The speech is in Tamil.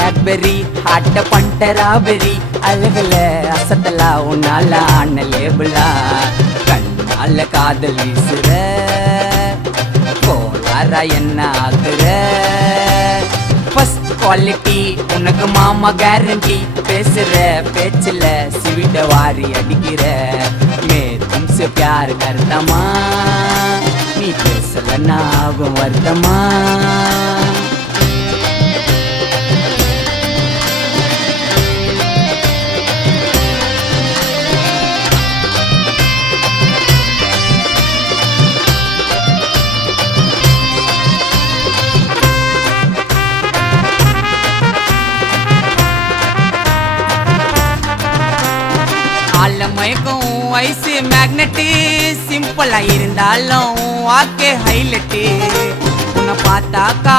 கேட்பெரி ஹாட்ட பண்டராபெரி அழகுல அசத்தலா உன்னால ஆன லேபிளா கண்ணால காதல் வீசுற போலாரா என்ன ஆகுற ஃபர்ஸ்ட் குவாலிட்டி உனக்கு மாமா கேரண்டி பேசுற பேச்சுல சிவிட வாரி அடிக்கிற மே தும்சே प्यार करदमा நீ பேசலன்னா ஆகும் வருத்தமா மயக்கம் வயசு மேக்னெட்டு சிம்பிளா இருந்தாலும் வாக்கே ஹைலைட்டு உன்னை பார்த்தாக்கா